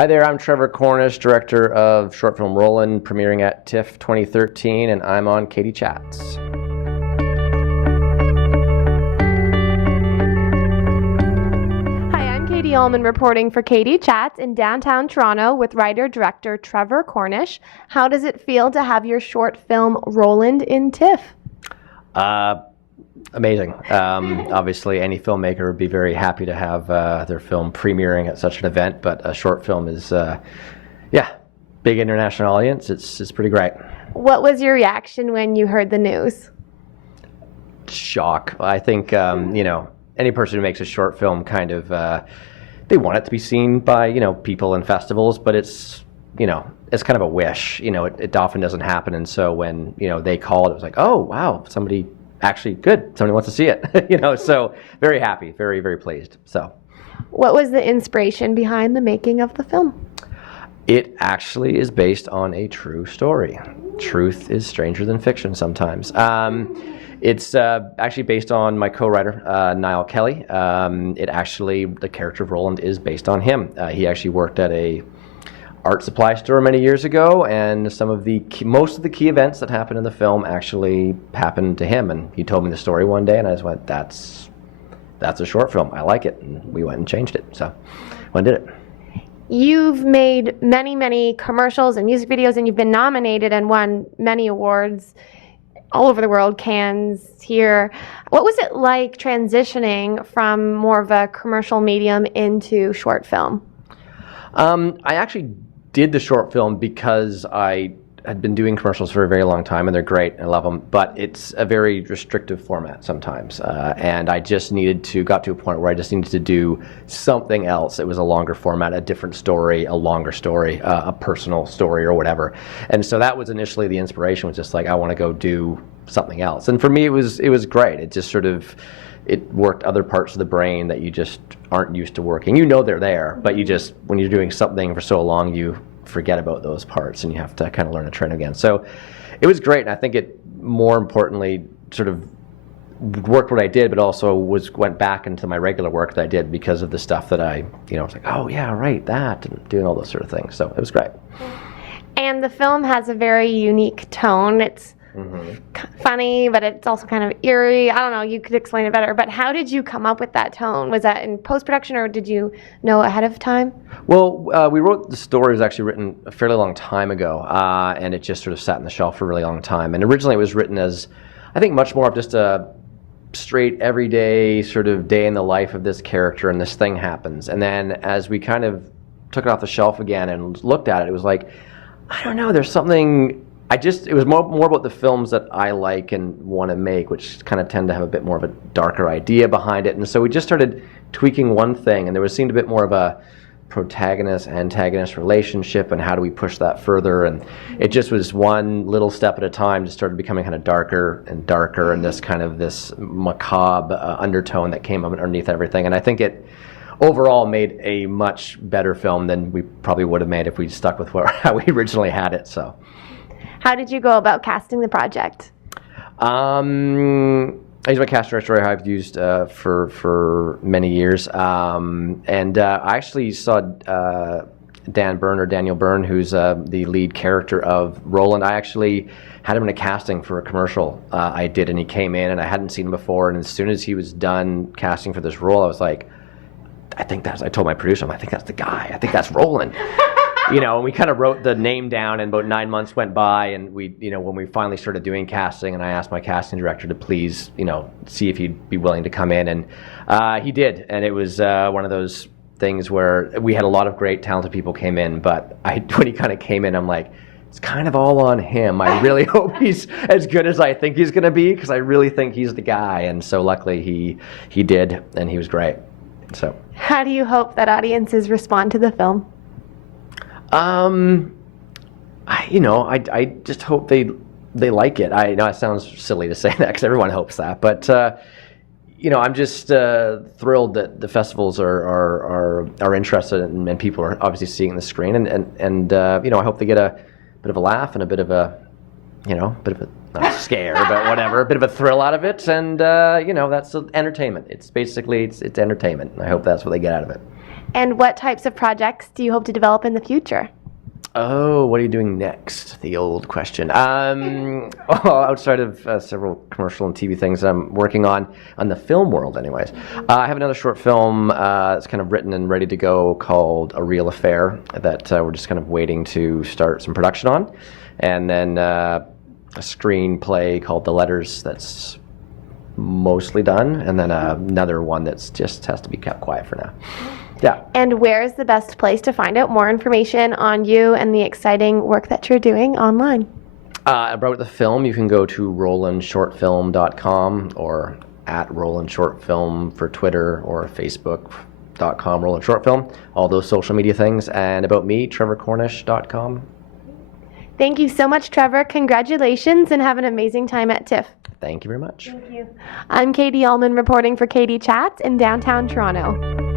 Hi there, I'm Trevor Cornish, director of short film Roland, premiering at Tiff 2013, and I'm on CHATS. Uhlmann reporting for CHATS in downtown Toronto with writer-director Trevor Cornish. How does it feel to have your short film Roland in TIFF? Amazing. Obviously, any filmmaker would be very happy to have their film premiering at such an event, but a short film is, big international audience. It's pretty great. What was your reaction when you heard the news? Shock. I think, any person who makes a short film kind of, they want it to be seen by, people in festivals, but it's kind of a wish. It often doesn't happen. And so when, they called, it was like, oh, wow, somebody wants to see it. So very happy, very, very pleased. So what was the inspiration behind the making of the film? It actually is based on a true story. Truth is stranger than fiction sometimes. It's actually based on my co-writer, Niall Kelly. The character of Roland is based on him. He actually worked at a art supply store many years ago, and most of the key events that happen in the film actually happened to him. And he told me the story one day, and I just went, that's a short film. I like it. And we went and changed it. So I did it. You've made many, many commercials and music videos, and you've been nominated and won many awards all over the world, Cannes, here. What was it like transitioning from more of a commercial medium into short film? I actually did the short film because I had been doing commercials for a very long time, and they're great, I love them, but it's a very restrictive format sometimes, and I just got to a point where I just needed to do something else. It was a longer format, a different story, a longer story, a personal story or whatever. And so that was initially the inspiration, was just like, I want to go do something else. And for me, it was great. It just it worked other parts of the brain that you just aren't used to working. They're there, but when you're doing something for so long, you forget about those parts and you have to kind of learn to train again. So it was great, and I think it more importantly sort of worked what I did, but also went back into my regular work that I did because of the stuff that I was like, oh yeah, right, that, and doing all those sort of things. So it was great. And the film has a very unique tone. It's funny, but it's also kind of eerie. I don't know, you could explain it better, but how did you come up with that tone? Was that in post-production, or did you know ahead of time? Well, we wrote the story. It was actually written a fairly long time ago, and it just sort of sat on the shelf for a really long time. And originally it was written as, I think, much more of just a straight, everyday sort of day in the life of this character, and this thing happens. And then as we kind of took it off the shelf again and looked at it, it was like, I don't know, there's something... it was more about the films that I like and want to make, which kind of tend to have a bit more of a darker idea behind it. And so we just started tweaking one thing, and there seemed a bit more of a protagonist-antagonist relationship, and how do we push that further? And it just was one little step at a time, just started becoming kind of darker and darker, and this macabre undertone that came up underneath everything. And I think it overall made a much better film than we probably would have made if we stuck with how we originally had it. So. How did you go about casting the project? I use my cast director I've used for many years, and I actually saw Daniel Byrne, who's the lead character of Roland. I actually had him in a casting for a commercial I did, and he came in, and I hadn't seen him before. And as soon as he was done casting for this role, I was like, I told my producer, I think that's the guy. I think that's Roland. And we kind of wrote the name down, and about 9 months went by, and when we finally started doing casting, and I asked my casting director to please, see if he'd be willing to come in, and he did. And it was one of those things where we had a lot of great, talented people came in, but when he kind of came in, I'm like, it's kind of all on him. I really hope he's as good as I think he's going to be, because I really think he's the guy. And so luckily he did, and he was great. So. How do you hope that audiences respond to the film? I just hope they like it. I know it sounds silly to say that, because everyone hopes that, but I'm just thrilled that the festivals are interested, and people are obviously seeing the screen, and I hope they get a bit of a laugh and a bit of a not a scare, but whatever, a bit of a thrill out of it, and that's entertainment. It's basically it's entertainment, and I hope that's what they get out of it. And what types of projects do you hope to develop in the future? Oh, what are you doing next? The old question. Outside of several commercial and TV things I'm working on the film world anyways. I have another short film that's kind of written and ready to go called A Real Affair that we're just kind of waiting to start some production on. And then a screenplay called The Letters that's mostly done. And then another one that's just has to be kept quiet for now. Yeah. And where is the best place to find out more information on you and the exciting work that you're doing online? About the film, you can go to rolandshortfilm.com or at Roland Short Film for Twitter or Facebook.com Roland Short Film, all those social media things. And about me, TREVORCORNISH.com. Thank you so much, Trevor. Congratulations and have an amazing time at TIFF. Thank you very much. Thank you. I'm Katie Uhlmann reporting for Katie Chats in downtown Toronto.